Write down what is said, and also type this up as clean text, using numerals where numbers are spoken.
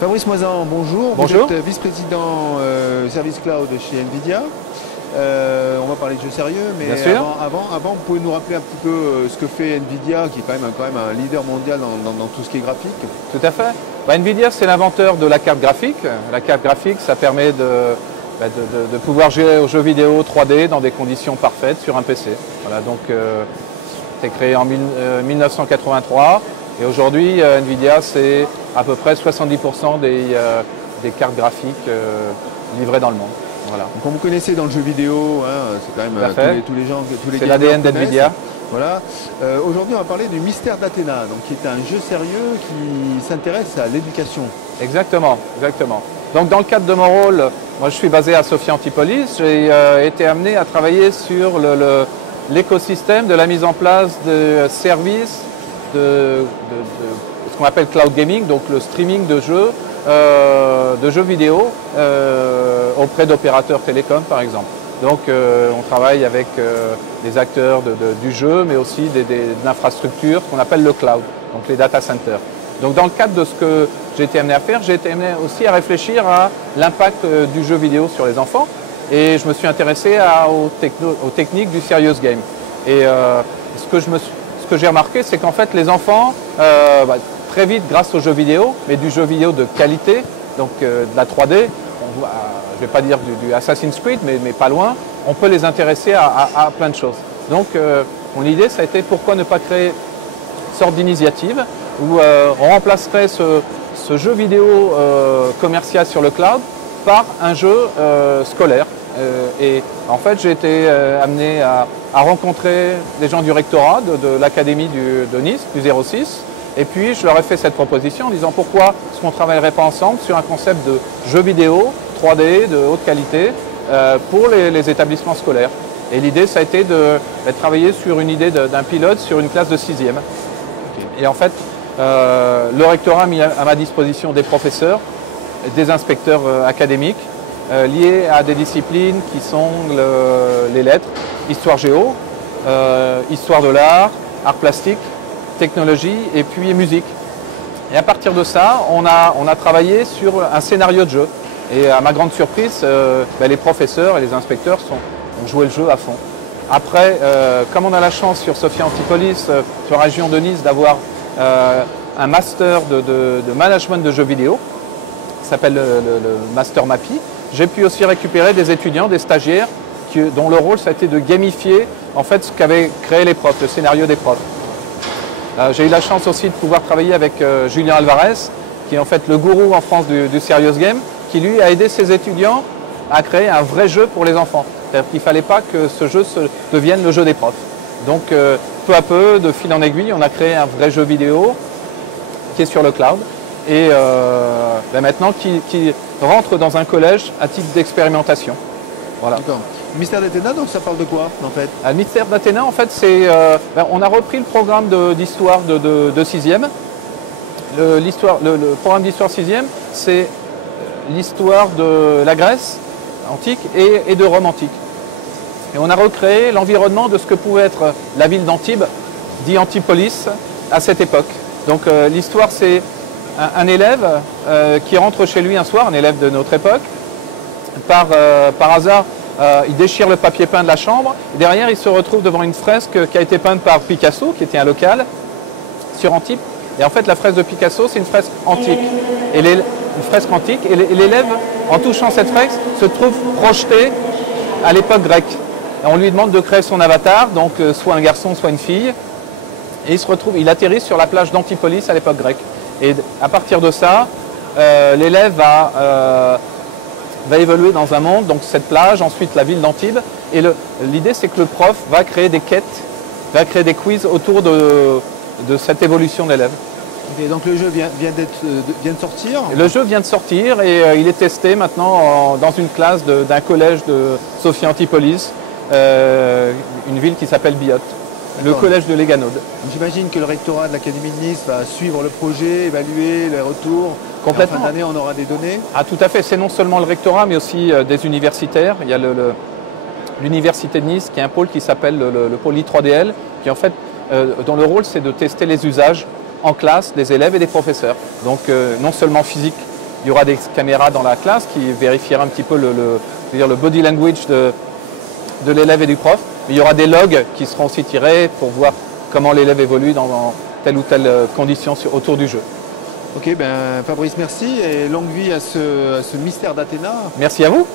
Fabrice Moisan, bonjour. Bonjour. Vous êtes vice-président service cloud chez NVIDIA. On va parler de jeux sérieux, mais avant, vous pouvez nous rappeler un petit peu ce que fait NVIDIA, qui est quand même un leader mondial dans tout ce qui est graphique. Tout à fait. NVIDIA, c'est l'inventeur de la carte graphique. La carte graphique, ça permet de pouvoir jouer aux jeux vidéo 3D dans des conditions parfaites sur un PC. Voilà, donc c'est créé en 1983 et aujourd'hui, NVIDIA, c'est à peu près 70% des cartes graphiques livrées dans le monde. Voilà. Donc, comme vous connaissez dans le jeu vidéo, hein, c'est quand même tous les gens, tous les c'est l'ADN d'NVIDIA. Voilà. Aujourd'hui, on va parler du Mystère d'Athéna, donc qui est un jeu sérieux qui s'intéresse à l'éducation. Exactement, exactement. Donc dans le cadre de mon rôle, moi je suis basé à Sophia Antipolis. J'ai été amené à travailler sur l'écosystème de la mise en place de services de ce qu'on appelle cloud gaming, donc le streaming de jeux vidéo auprès d'opérateurs télécoms par exemple. Donc on travaille avec des acteurs du jeu, mais aussi d'infrastructures qu'on appelle le cloud, donc les data centers. Donc dans le cadre de ce que j'ai été amené à faire, j'ai été amené aussi à réfléchir à l'impact du jeu vidéo sur les enfants. Et je me suis intéressé aux techniques du serious game. Et ce que j'ai remarqué, c'est qu'en fait les enfants, très vite grâce aux jeux vidéo, mais du jeu vidéo de qualité, donc de la 3D, je ne vais pas dire du Assassin's Creed, mais pas loin, on peut les intéresser à plein de choses. Donc mon idée, ça a été pourquoi ne pas créer une sorte d'initiative où on remplacerait ce jeu vidéo commercial sur le cloud par un jeu scolaire. Et en fait, j'ai été amené à rencontrer les gens du rectorat de l'académie de Nice, du 06. Et puis, je leur ai fait cette proposition en disant pourquoi est-ce qu'on ne travaillerait pas ensemble sur un concept de jeu vidéo 3D de haute qualité pour les établissements scolaires. Et l'idée, ça a été de travailler sur une idée d'un pilote sur une classe de 6e. Et en fait, le rectorat a mis à ma disposition des professeurs, des inspecteurs académiques liés à des disciplines qui sont les lettres, histoire géo, histoire de l'art, art plastique, technologie et puis musique. Et à partir de ça, on a travaillé sur un scénario de jeu. Et à ma grande surprise, les professeurs et les inspecteurs ont joué le jeu à fond. Après, comme on a la chance sur Sophia Antipolis, sur la région de Nice, d'avoir un master de management de jeux vidéo, qui s'appelle le Master MAPI. J'ai pu aussi récupérer des étudiants, des stagiaires, dont le rôle, ça a été de gamifier en fait, ce qu'avaient créé les profs, le scénario des profs. J'ai eu la chance aussi de pouvoir travailler avec Julien Alvarez, qui est en fait le gourou en France du Serious Game, qui lui a aidé ses étudiants à créer un vrai jeu pour les enfants. C'est-à-dire qu'il ne fallait pas que ce jeu devienne le jeu des profs. Donc peu à peu, de fil en aiguille, on a créé un vrai jeu vidéo qui est sur le cloud et maintenant qui rentre dans un collège à titre d'expérimentation. Voilà. D'accord. Le Mystère d'Athéna, donc ça parle de quoi en fait? Le Mystère d'Athéna, en fait, c'est on a repris le programme d'histoire de 6e. Le programme d'histoire 6e, c'est l'histoire de la Grèce antique et de Rome antique. Et on a recréé l'environnement de ce que pouvait être la ville d'Antibes, dit Antipolis, à cette époque. Donc l'histoire, c'est un élève qui rentre chez lui un soir, un élève de notre époque. Par hasard, il déchire le papier peint de la chambre. Et derrière, il se retrouve devant une fresque qui a été peinte par Picasso, qui était un local, sur Antibes. Et en fait, la fresque de Picasso, c'est une fresque antique. Et une fresque antique. Et l'élève, en touchant cette fresque, se trouve projeté à l'époque grecque. Et on lui demande de créer son avatar, donc soit un garçon, soit une fille. Et il atterrit sur la plage d'Antipolis à l'époque grecque. Et à partir de ça, l'élève va évoluer dans un monde, donc cette plage, ensuite la ville d'Antibes. Et l'idée, c'est que le prof va créer des quêtes, va créer des quiz autour de cette évolution de l'élève. Okay, donc le jeu vient de sortir? Le jeu vient de sortir et il est testé maintenant dans une classe d'un collège de Sophia Antipolis, une ville qui s'appelle Biot, le collège de l'Éganode. J'imagine que le rectorat de l'Académie de Nice va suivre le projet, évaluer les retours. Complètement. En fin d'année, on aura des données? Ah, tout à fait. C'est non seulement le rectorat, mais aussi des universitaires. Il y a l'université de Nice qui est un pôle qui s'appelle le pôle I3DL, qui en fait, dont le rôle c'est de tester les usages en classe des élèves et des professeurs. Donc non seulement physique Il y aura des caméras dans la classe qui vérifiera un petit peu le body language de l'élève et du prof. Il y aura des logs qui seront aussi tirés pour voir comment l'élève évolue dans telle ou telle condition autour du jeu. Ok, ben Fabrice, merci et longue vie à ce mystère d'Athéna. Merci à vous.